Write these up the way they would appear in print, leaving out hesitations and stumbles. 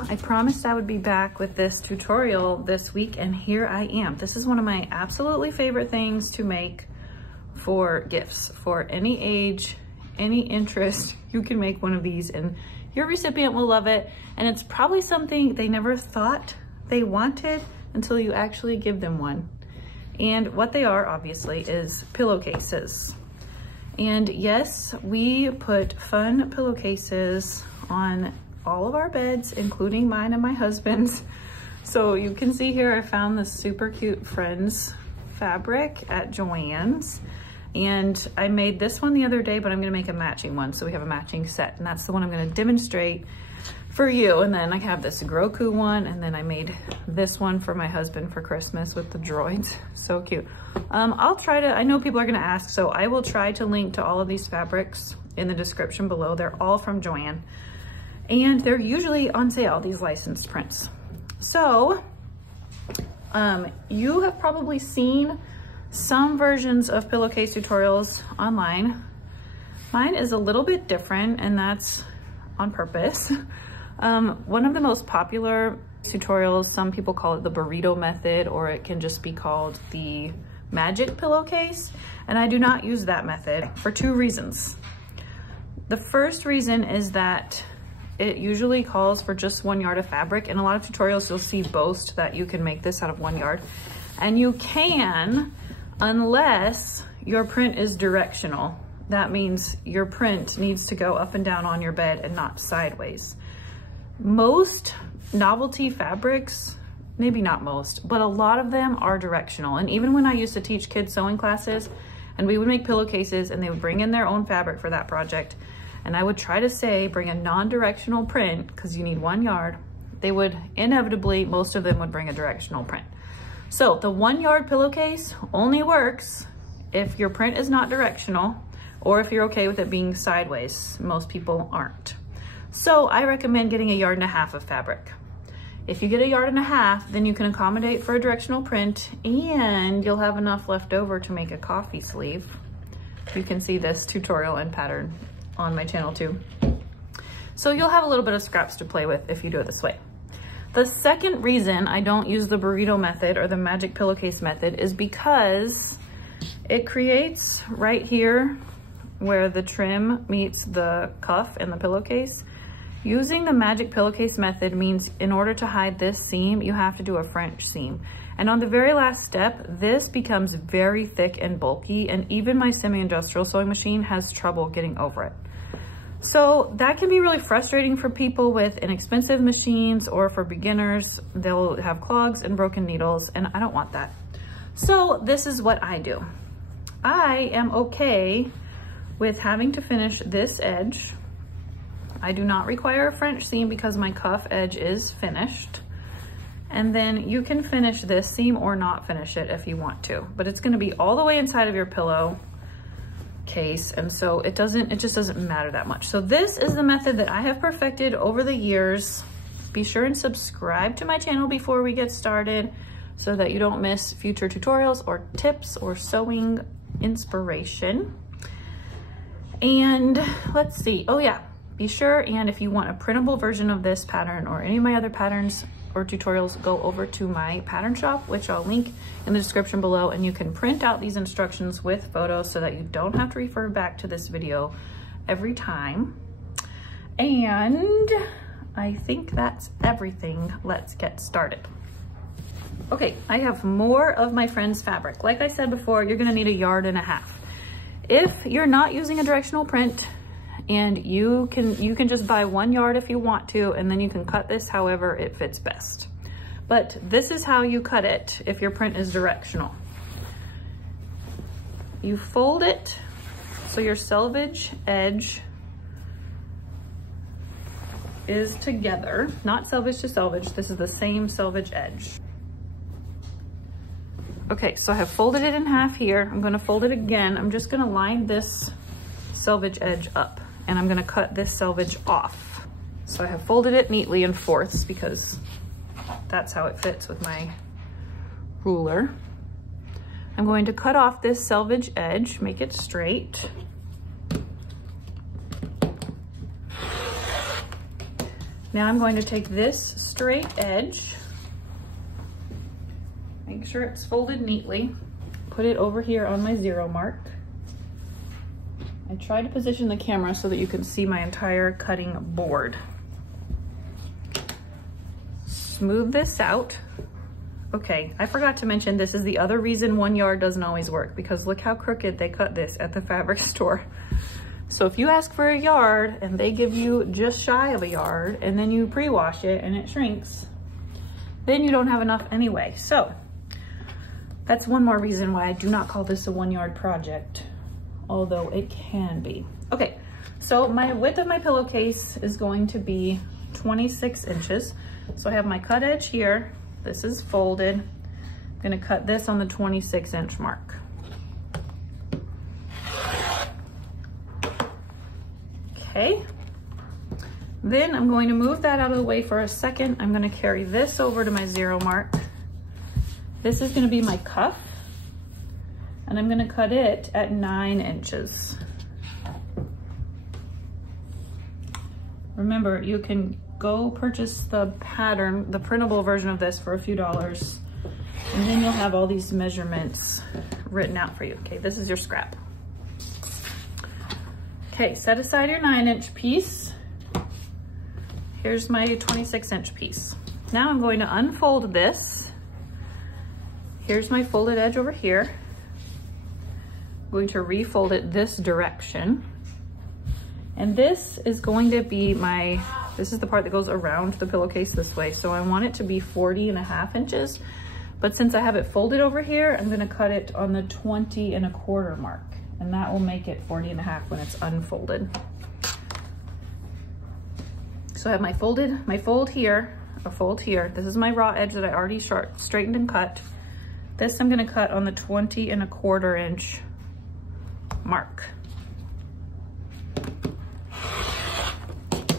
So I promised I would be back with this tutorial this week, and here I am. This is one of my absolutely favorite things to make for gifts. For any age, any interest, you can make one of these and your recipient will love it. And it's probably something they never thought they wanted until you actually give them one. And what they are, obviously, is pillowcases. And yes, we put fun pillowcases on all of our beds, including mine and my husband's. So you can see here, I found this super cute Friends fabric at Joann's. And I made this one the other day, but I'm gonna make a matching one. So we have a matching set, and that's the one I'm gonna demonstrate for you. And then I have this Groku one, and then I made this one for my husband for Christmas with the droids. So cute. I'll try to, I know people are gonna ask, so I will try to link to all of these fabrics in the description below. They're all from Joann. And they're usually on sale, these licensed prints. So you have probably seen some versions of pillowcase tutorials online. Mine is a little bit different, and that's on purpose. One of the most popular tutorials, some people call it the burrito method, or it can just be called the magic pillowcase. And I do not use that method for two reasons. The first reason is that it usually calls for just 1 yard of fabric. In a lot of tutorials, you'll see boast that you can make this out of 1 yard. And you can, unless your print is directional. That means your print needs to go up and down on your bed and not sideways. Most novelty fabrics, maybe not most, but a lot of them are directional. And even when I used to teach kids sewing classes, and we would make pillowcases and they would bring in their own fabric for that project, and I would try to say, bring a non-directional print, because you need 1 yard, they would inevitably, most of them would bring a directional print. So the 1 yard pillowcase only works if your print is not directional, or if you're okay with it being sideways. Most people aren't. So I recommend getting 1.5 yards of fabric. If you get 1.5 yards, then you can accommodate for a directional print, and you'll have enough left over to make a coffee sleeve. You can see this tutorial and pattern on my channel too. So you'll have a little bit of scraps to play with if you do it this way. The second reason I don't use the burrito method or the magic pillowcase method is because it creates right here where the trim meets the cuff and the pillowcase. Using the magic pillowcase method means in order to hide this seam, you have to do a French seam. And on the very last step, this becomes very thick and bulky, and even my semi-industrial sewing machine has trouble getting over it. So that can be really frustrating for people with inexpensive machines, or for beginners. They'll have clogs and broken needles, and I don't want that. So this is what I do. I am okay with having to finish this edge. I do not require a French seam because my cuff edge is finished. And then you can finish this seam or not finish it if you want to, but it's gonna be all the way inside of your pillow case, and so it just doesn't matter that much. So this is the method that I have perfected over the years. Be sure and subscribe to my channel before we get started so that you don't miss future tutorials or tips or sewing inspiration. And let's see, oh yeah, be sure, and if you want a printable version of this pattern or any of my other patterns or tutorials, go over to my pattern shop, which I'll link in the description below, and you can print out these instructions with photos so that you don't have to refer back to this video every time. And I think that's everything. Let's get started. Okay, I have more of my Friends fabric. Like I said before, you're gonna need 1.5 yards. If you're not using a directional print, and you can just buy 1 yard if you want to, and then you can cut this however it fits best. But this is how you cut it if your print is directional. You fold it so your selvage edge is together, not selvage to selvage. This is the same selvage edge. Okay, so I have folded it in half here. I'm gonna fold it again. I'm just gonna line this selvage edge up, and I'm gonna cut this selvage off. So I have folded it neatly in fourths because that's how it fits with my ruler. I'm going to cut off this selvage edge, make it straight. Now I'm going to take this straight edge, make sure it's folded neatly, put it over here on my 0 mark. I try to position the camera so that you can see my entire cutting board. Smooth this out. Okay, I forgot to mention this is the other reason 1 yard doesn't always work, because look how crooked they cut this at the fabric store. So if you ask for a yard and they give you just shy of a yard and then you pre-wash it and it shrinks, then you don't have enough anyway. So that's one more reason why I do not call this a 1 yard project, although it can be. Okay, so my width of my pillowcase is going to be 26 inches. So I have my cut edge here. This is folded. I'm gonna cut this on the 26-inch mark. Okay, then I'm going to move that out of the way for a second. I'm gonna carry this over to my 0 mark. This is gonna be my cuff, and I'm gonna cut it at 9 inches. Remember, you can go purchase the pattern, the printable version of this for a few dollars, and then you'll have all these measurements written out for you. Okay, this is your scrap. Okay, set aside your 9-inch piece. Here's my 26-inch piece. Now I'm going to unfold this. Here's my folded edge over here. I'm going to refold it this direction. And this is going to be this is the part that goes around the pillowcase this way. So I want it to be 40.5 inches. But since I have it folded over here, I'm gonna cut it on the 20.25 mark. And that will make it 40.5 when it's unfolded. So I have my fold here, a fold here. This is my raw edge that I already straightened and cut. This I'm gonna cut on the 20.25 inch mark.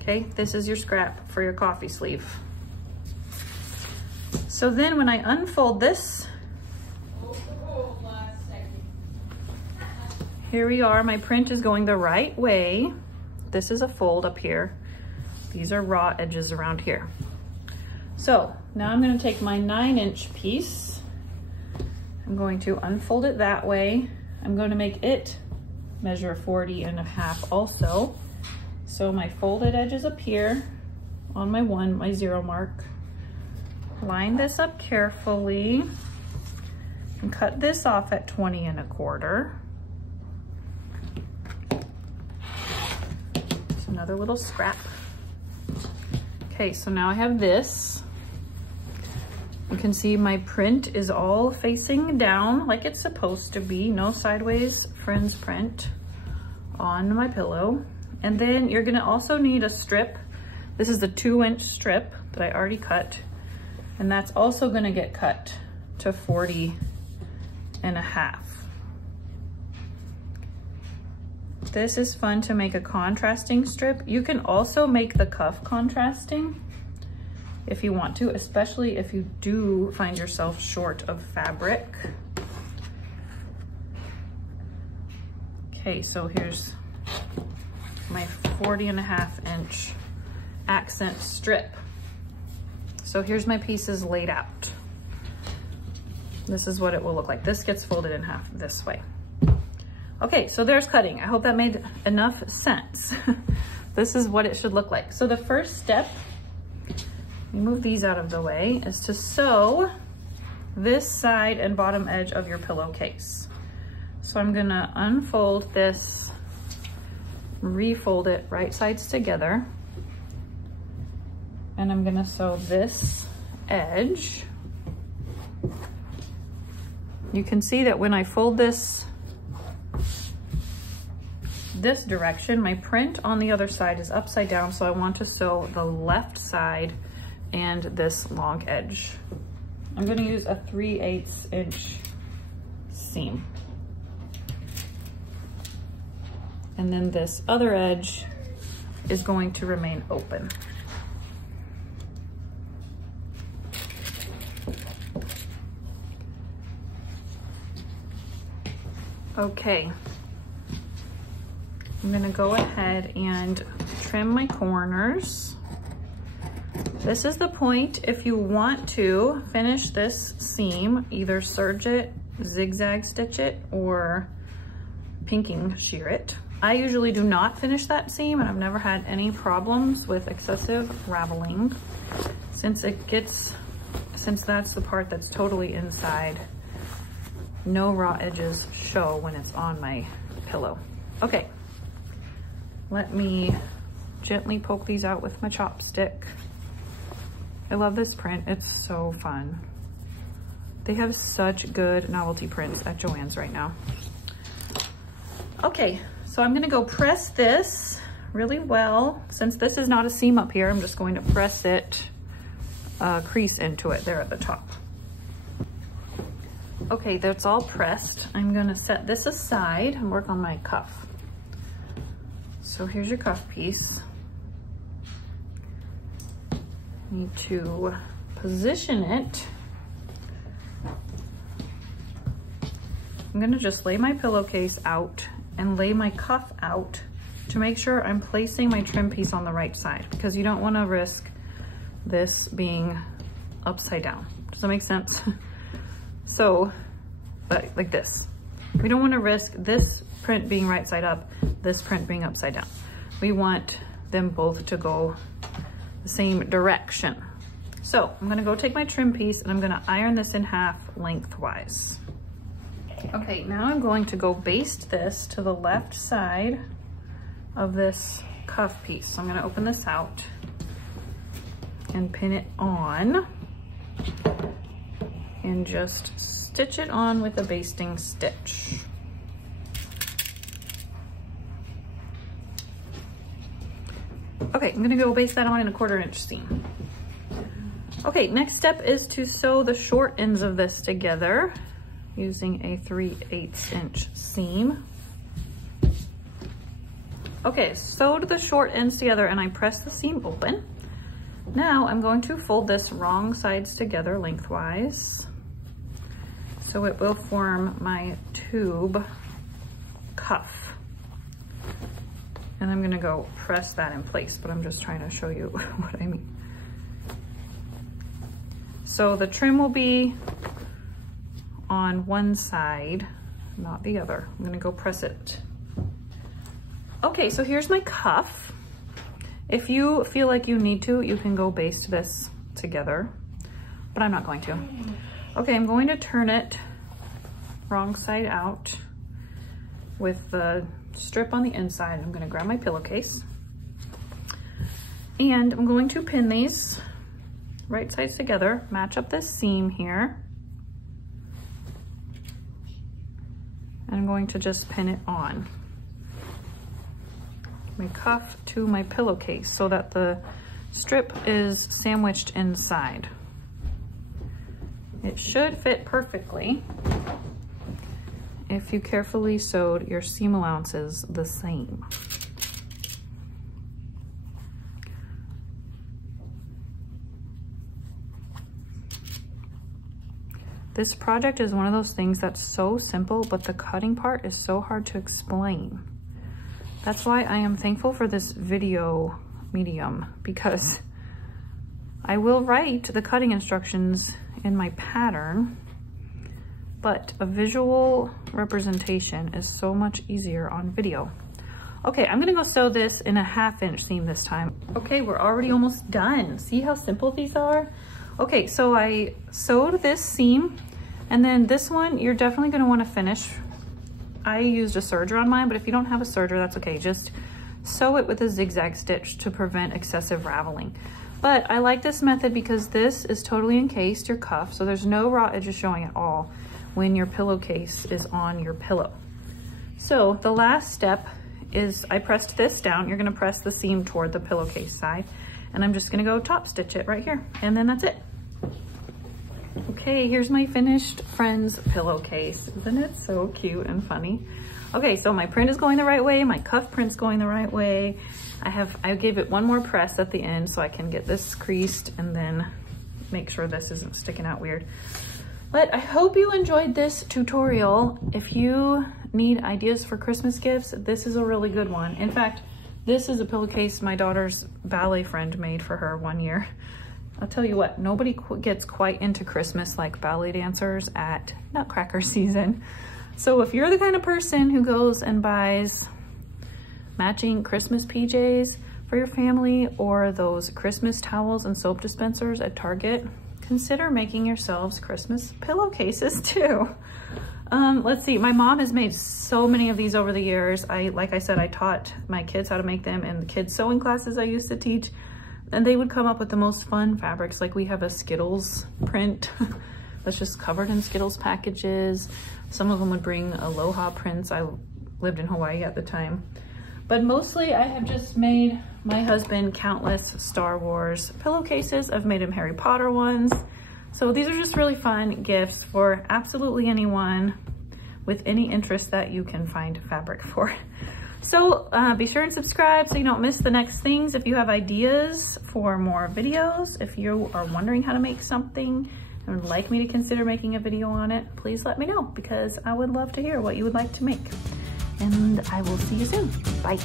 Okay, this is your scrap for your coffee sleeve. So then when I unfold this, here we are, my print is going the right way. This is a fold up here. These are raw edges around here. So now I'm gonna take my 9-inch piece. I'm going to unfold it that way. I'm going to make it measure 40.5 also. So my folded edge is up here on my 0 mark. Line this up carefully and cut this off at 20.25. It's another little scrap. Okay, so now I have this. You can see my print is all facing down like it's supposed to be. No sideways fringe print on my pillow. And then you're gonna also need a strip. This is the 2-inch strip that I already cut. And that's also gonna get cut to 40.5. This is fun to make a contrasting strip. You can also make the cuff contrasting if you want to, especially if you do find yourself short of fabric. Okay, so here's my 40.5 inch accent strip. So here's my pieces laid out. This is what it will look like. This gets folded in half this way. Okay, so there's cutting. I hope that made enough sense. This is what it should look like. So the first step, move these out of the way, is to sew this side and bottom edge of your pillowcase. So I'm gonna unfold this, refold it right sides together, and I'm gonna sew this edge. You can see that when I fold this direction, my print on the other side is upside down, so I want to sew the left side and this long edge. I'm gonna use a 3/8 inch seam. And then this other edge is going to remain open. Okay, I'm gonna go ahead and trim my corners. This is the point if you want to finish this seam, either serge it, zigzag stitch it, or pinking shear it. I usually do not finish that seam, and I've never had any problems with excessive raveling since that's the part that's totally inside. No raw edges show when it's on my pillow. Okay, let me gently poke these out with my chopstick. I love this print, it's so fun. They have such good novelty prints at Joann's right now. Okay, so I'm gonna go press this really well. Since this is not a seam up here, I'm just going to press it, crease into it there at the top. Okay, that's all pressed. I'm gonna set this aside and work on my cuff. So here's your cuff piece. Need to position it. I'm gonna just lay my pillowcase out and lay my cuff out to make sure I'm placing my trim piece on the right side, because you don't wanna risk this being upside down. Does that make sense? So, like this. We don't wanna risk this print being right side up, this print being upside down. We want them both to go the same direction. So I'm gonna go take my trim piece and I'm gonna iron this in half lengthwise. Okay, now I'm going to go baste this to the left side of this cuff piece. So I'm gonna open this out and pin it on and just stitch it on with a basting stitch. Okay, I'm gonna go baste that on in a 1/4 inch seam. Okay, next step is to sew the short ends of this together using a 3/8 inch seam. Okay, sewed the short ends together and I pressed the seam open. Now I'm going to fold this wrong sides together lengthwise, so it will form my tube cuff. And I'm gonna go press that in place, but I'm just trying to show you what I mean. So the trim will be on one side, not the other. I'm gonna go press it. Okay, so here's my cuff. If you feel like you need to, you can go baste this together, but I'm not going to. Okay, I'm going to turn it wrong side out with the strip on the inside. I'm gonna grab my pillowcase and I'm going to pin these right sides together, match up this seam here, and I'm going to just pin it on my cuff to my pillowcase so that the strip is sandwiched inside. It should fit perfectly if you carefully sewed your seam allowances the same. This project is one of those things that's so simple, but the cutting part is so hard to explain. That's why I am thankful for this video medium, because I will write the cutting instructions in my pattern, but a visual representation is so much easier on video. Okay, I'm gonna go sew this in a 1/2 inch seam this time. Okay, we're already almost done. See how simple these are? Okay, so I sewed this seam, and then this one, you're definitely gonna wanna finish. I used a serger on mine, but if you don't have a serger, that's okay. Just sew it with a zigzag stitch to prevent excessive raveling. But I like this method because this is totally encased your cuff, so there's no raw edges showing at all when your pillowcase is on your pillow. So the last step is I pressed this down. You're gonna press the seam toward the pillowcase side, and I'm just gonna go top stitch it right here, and then that's it. Okay, here's my finished Friends pillowcase. Isn't it so cute and funny? Okay, so my print is going the right way, my cuff print's going the right way. I gave it one more press at the end so I can get this creased and then make sure this isn't sticking out weird. But I hope you enjoyed this tutorial. If you need ideas for Christmas gifts, this is a really good one. In fact, this is a pillowcase my daughter's ballet friend made for her one year. I'll tell you what, nobody gets quite into Christmas like ballet dancers at Nutcracker season. So if you're the kind of person who goes and buys matching Christmas PJs for your family or those Christmas towels and soap dispensers at Target, consider making yourselves Christmas pillowcases too. Let's see, my mom has made so many of these over the years. Like I said, I taught my kids how to make them in the kids sewing classes I used to teach, and they would come up with the most fun fabrics. Like we have a Skittles print that's just covered in Skittles packages. Some of them would bring Aloha prints. I lived in Hawaii at the time. But mostly I have just made my husband countless Star Wars pillowcases. I've made him Harry Potter ones. So these are just really fun gifts for absolutely anyone with any interest that you can find fabric for. So be sure and subscribe so you don't miss the next things. If you have ideas for more videos, if you are wondering how to make something and would like me to consider making a video on it, please let me know, because I would love to hear what you would like to make. And I will see you soon. Bye.